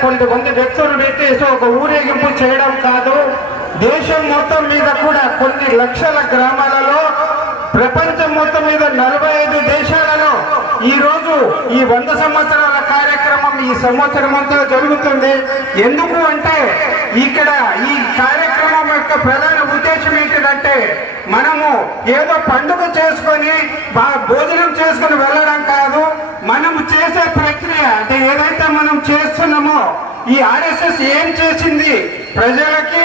కొంతమంది వ్యక్తులు పెట్టేసి ఒక ఊరేగింపు చేయడం కాదు. దేశం మొత్తం మీద కూడా కొన్ని లక్షల గ్రామాలలో ప్రపంచం మొత్తం మీద నలభై ఐదు దేశాలలో ఈ రోజు ఈ వంద సంవత్సరాల కార్యక్రమం ఈ సంవత్సరం అంతా జరుగుతుంది. ఎందుకు అంటే ఇక్కడ ఈ కార్యక్రమం యొక్క ప్రధాన ఉద్దేశం ఏంటిదంటే మనము ఏదో పండుగ చేసుకొని బా- భోజనం చేసుకుని వెళ్ళడం కాదు మనం చేసే ప్రక్రియ అంటే ఏదైతే మనం చేస్తున్నామో ఈ ఆర్ఎస్ఎస్ ఏం చేసింది? ప్రజలకి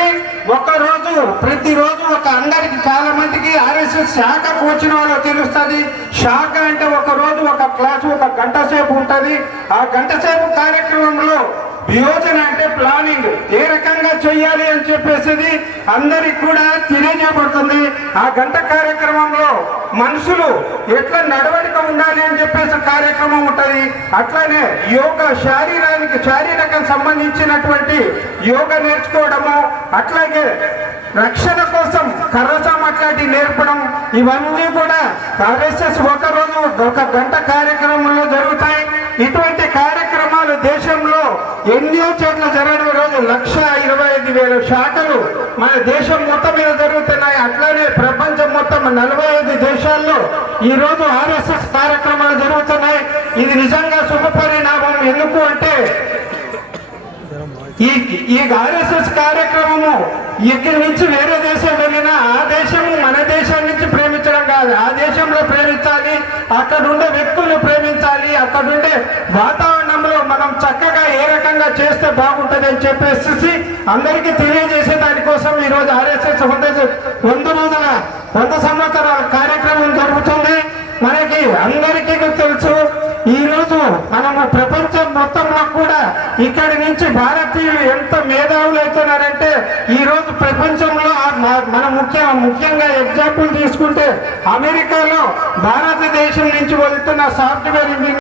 ఒక రోజు ప్రతిరోజు ఒక అందరికి చాలా మందికి ఆర్ఎస్ఎస్ శాఖకు వచ్చిన వాళ్ళు తెలుస్తుంది. శాఖ అంటే ఒక రోజు ఒక క్లాసు ఒక గంట సేపు ఉంటుంది. ఆ గంట సేపు కార్యక్రమంలో యోజన అంటే ప్లానింగ్. ఏ రకంగా చేయాలి అని చెప్పేసి అందరికి కూడా తెలియజేయబడుతుంది. ఆ గంట కార్యక్రమంలో మనుషులు ఎట్లా నడవడిక ఉండాలి అని చెప్పేసి కార్యక్రమం ఉంటుంది. అట్లానే యోగా శారీరానికి శారీరకం సంబంధించినటువంటి యోగా నేర్చుకోవడము అట్లాగే రక్షణ కోసం కర్రసం అట్లాంటివి నేర్పడం ఇవన్నీ కూడా ఆర్ఎస్ఎస్ ఒక రోజు ఒక గంట కార్యక్రమంలో జరుగుతాయి ఇటువంటి కార్యక్రమాలు దేశంలో ఎన్నో చోట్ల జరగడం రోజు లక్ష ఇరవై ఐదు వేల శాఖలు మన దేశం మొత్తం మీద జరుగుతున్నాయి. అట్లానే ప్రపంచం మొత్తం నలభై ఐదు దేశాల్లో ఈ రోజు ఆర్ఎస్ఎస్ కార్యక్రమాలు జరుగుతున్నాయి. ఇది నిజంగా శుభ పరిణామం. ఎందుకు అంటే ఈ ఈ ఆర్ఎస్ఎస్ కార్యక్రమము ఇక్కడి నుంచి వేరే దేశం వెళ్ళినా ఆ దేశము మన దేశం నుంచి ప్రేమించడం కాదు. ఆ దేశంలో ప్రేమించాలి అక్కడుండే వ్యక్తులు ప్రేమించాలి అక్కడుండే వాతావరణం మనం చక్కగా ఏ రకంగా చేస్తే బాగుంటుంది అని చెప్పేసి అందరికీ తెలియజేసే దానికోసం ఈ రోజు ఆర్ఎస్ఎస్ వంద వంద రోజుల వంద సంవత్సరాల కార్యక్రమం జరుగుతుంది. మనకి అందరికీ తెలుసు ఈ రోజు మనము ప్రపంచం మొత్తంలో కూడా ఇక్కడి నుంచి భారతీయులు ఎంత మేధావులు అవుతున్నారంటే ఈ రోజు ప్రపంచంలో మన ముఖ్య ముఖ్యంగా ఎగ్జాంపుల్ తీసుకుంటే అమెరికాలో భారతదేశం నుంచి వెళ్తున్న సాఫ్ట్వేర్ ఇంజనీర్